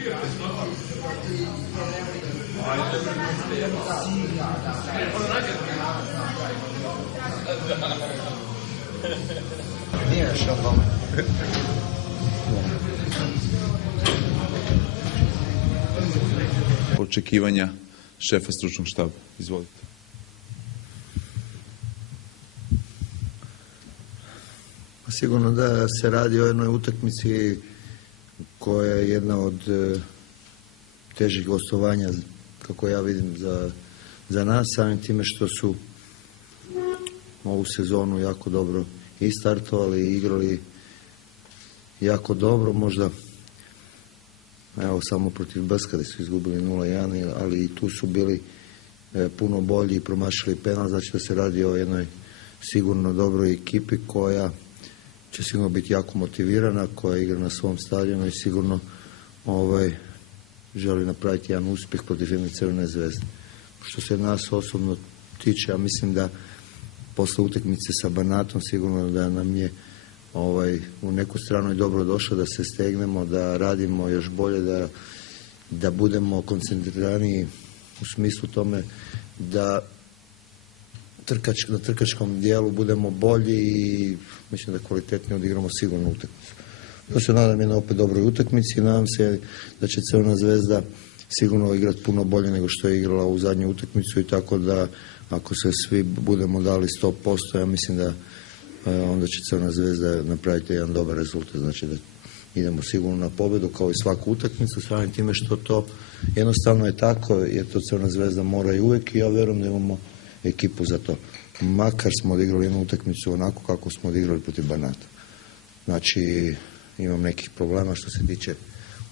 Nije što tamo. Očekivanja šefa stručnog štaba. Izvolite. Sigurno da se radi o jednoj utakmici koja je jedna od težih gostovanja, kako ja vidim, za nas, samim time što su ovu sezonu jako dobro i startovali i igrali jako dobro, možda evo samo protiv Brskade su izgubili 0-1, ali i tu su bili puno bolji i promašili penal, znači da se radi o jednoj sigurno dobroj ekipi koja će sigurno biti jako motivirana, koja igra na svom stadionu i sigurno želi napraviti jedan uspjeh protiv jedne Crvene Zvezde. Što se nas osobno tiče, ja mislim da posle utakmice sa Banatom sigurno da nam je u neku stranu je dobro došlo, da se stegnemo, da radimo još bolje, da budemo koncentrirani u smislu tome da na trkačkom dijelu budemo bolji i mislim da kvalitetnije odigramo sigurno utakmicu. Ja se nadam jednoj opet dobroj utakmici i nadam se da će Crvena Zvezda sigurno igrati puno bolje nego što je igrala u zadnju utakmicu i tako da ako se svi budemo dali 100%, ja mislim da onda će Crvena Zvezda napraviti jedan dobar rezultat, znači da idemo sigurno na pobjedu kao i svaku utakmicu, samim time što to jednostavno je tako, jer to Crvena Zvezda mora i uvijek i ja vjerujem da imamo ekipu za to. Makar smo odigrali jednu utakmicu onako kako smo odigrali protiv Banata. Znači, imam nekih problema što se tiče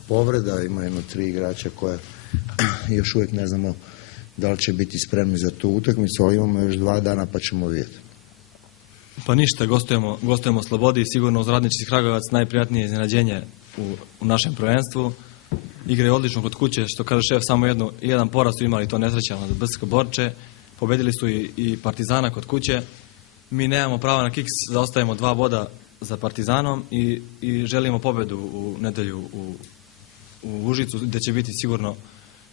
povreda, ima 3 igrača koja još uvijek ne znamo da li će biti spremni za tu utakmicu, ali imamo još 2 dana pa ćemo vidjeti. Pa ništa, gostujemo Slobodi i sigurno uz Radnički Kragujevac najprijatnije iznenađenje u našem prvenstvu. Igraju odlično kod kuće, što kaže šef, samo jedan poraz su imali, to nesrećano za Brsko Borče. Pobedili su i Partizana kod kuće. Mi nemamo prava na kiks, zaostajemo 2 boda za Partizanom i želimo pobedu u nedelju u Užicu, gdje će biti sigurno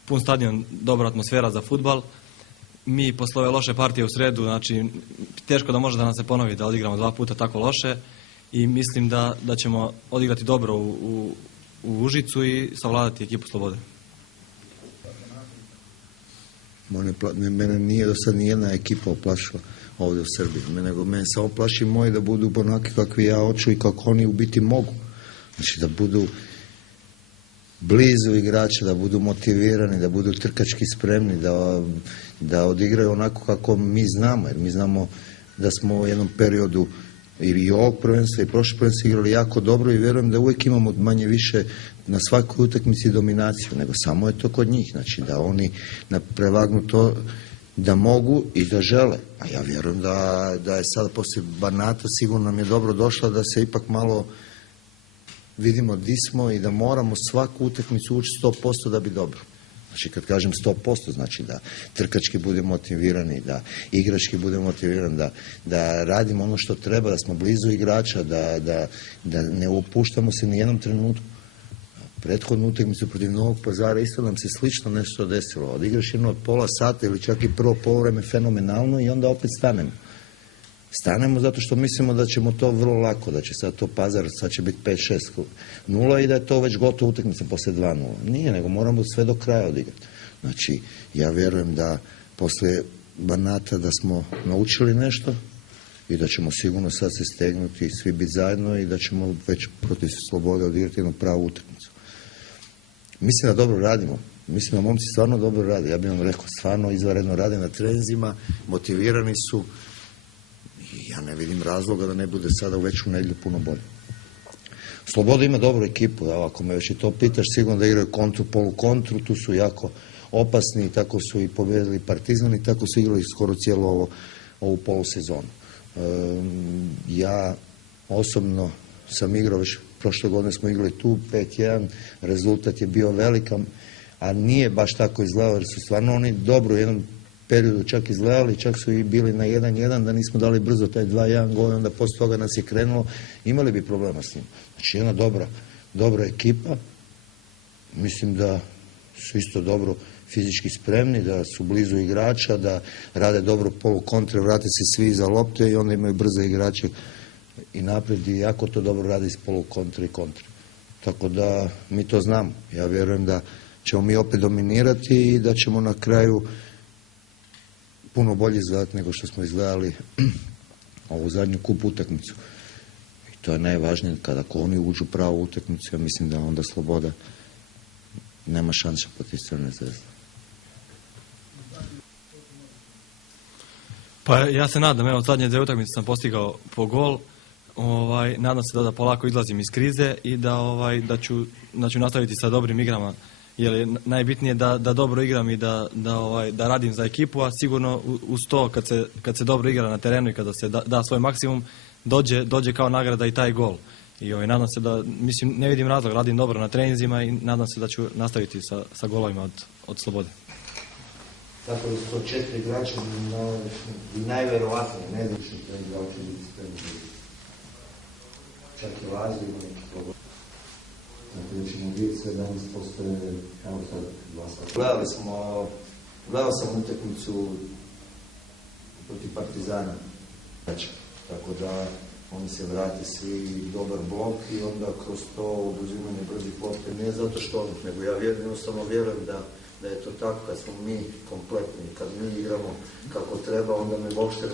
pun stadion, dobra atmosfera za fudbal. Mi posle ove loše partije u sredu, znači teško da može da nam se ponovi da odigramo 2 puta tako loše i mislim da ćemo odigrati dobro u Užicu i savladati ekipu Slobode. Mene nije do sad nijedna ekipa oplašila ovdje u Srbiji, nego mene samo plaši moji da budu onaki kakvi ja hoću i kako oni u biti mogu. Znači da budu blizu igrača, da budu motivirani, da budu trkački spremni, da odigraju onako kako mi znamo, jer mi znamo da smo u jednom periodu i ovog prvenstva i prošle prvenstva igrali jako dobro i vjerujem da uvijek imamo manje više na svakoj utakmici dominaciju, nego samo je to kod njih, znači da oni prevagnu to da mogu i da žele. A ja vjerujem da je sada poslije Banata sigurno nam je dobro došla da se ipak malo vidimo di smo i da moramo svaku utakmicu ući 100% da bi dobro. Znači kad kažem 100%, znači da trkački budemo motivirani, da igrački budemo motivirani, da radimo ono što treba, da smo blizu igrača, da ne opuštamo se ni jednom trenutku. Prethodnu utakmicu protiv Novog Pazara isto nam se slično nešto desilo. Odigraš jedno od pola sata ili čak i prvo poluvreme fenomenalno i onda opet stanemo. Stanemo zato što mislimo da ćemo to vrlo lako, da će sad to Pazar, sad će biti 5-6-0 i da je to već gotovo utakmica poslije 2-0. Nije, nego moramo sve do kraja odigrati. Znači, ja vjerujem da poslije Banata da smo naučili nešto i da ćemo sigurno sad se stegnuti i svi biti zajedno i da ćemo već protiv Slobode odigrati jednu pravu utakmicu. Mislim da dobro radimo. Mislim da momci stvarno dobro rade. Ja bih vam rekao, stvarno izvanredno rade na treninzima, motivirani su. Ja ne vidim razloga da ne bude sada već u nedjelju puno bolje. Sloboda ima dobru ekipu, ako me već i to pitaš, sigurno da igraju kontru, polukontru, tu su jako opasni, tako su i pobjedili Partizan i tako su igrali skoro cijelu ovu polusezonu. Ja osobno sam igrao, već prošle godine smo igrali tu 5-1, rezultat je bio velik, a nije baš tako izgledalo, jer su stvarno oni dobro u jednom periodu čak izgledali, čak su i bili na 1-1, da nismo dali brzo taj 2-1 gol, onda poslije toga nas je krenulo, imali bi problema s njim. Znači jedna dobra ekipa, mislim da su isto dobro fizički spremni, da su blizu igrača, da rade dobro polukontre, vrate se svi iza lopte i onda imaju brze igrače i naprijed i jako to dobro rade iz polukontre i kontre. Tako da mi to znamo. Ja vjerujem da ćemo mi opet dominirati i da ćemo na kraju puno bolje izgledati nego što smo izgledali ovu zadnju kup utakmicu. I to je najvažnije, kada ako oni uđu pravu utakmicu, ja mislim da onda Sloboda nema šanse protiv Crvene Zvezde. Pa ja se nadam, evo zadnje 2 utakmice sam postigao po gol. Nadam se da polako izlazim iz krize i da ću nastaviti sa dobrim igrama, jer je najbitnije da dobro igram i da radim za ekipu, a sigurno uz to kad se dobro igra na terenu i kada se da svoj maksimum, dođe kao nagrada i taj gol. I nadam se mislim, ne vidim razlog, radim dobro na treninzima i nadam se da ću nastaviti sa golovima od Slobode. Tako da su to 4 igrača najverovatnije, ne znam što je igrači biti spremni. Čak i Lazi ima neki problem. Tako da ćemo vidjeti sve danas postoje, evo sad 2 sata. Gledao sam utakmicu protiv Partizana. Tako da oni se vrati svi dobar blok i onda kroz to oduzimanje brzih lopte, ne zato što on, nego ja jednostavno vjerujem da je to tako kad smo mi kompletni, kad mi igramo kako treba, onda me uopšte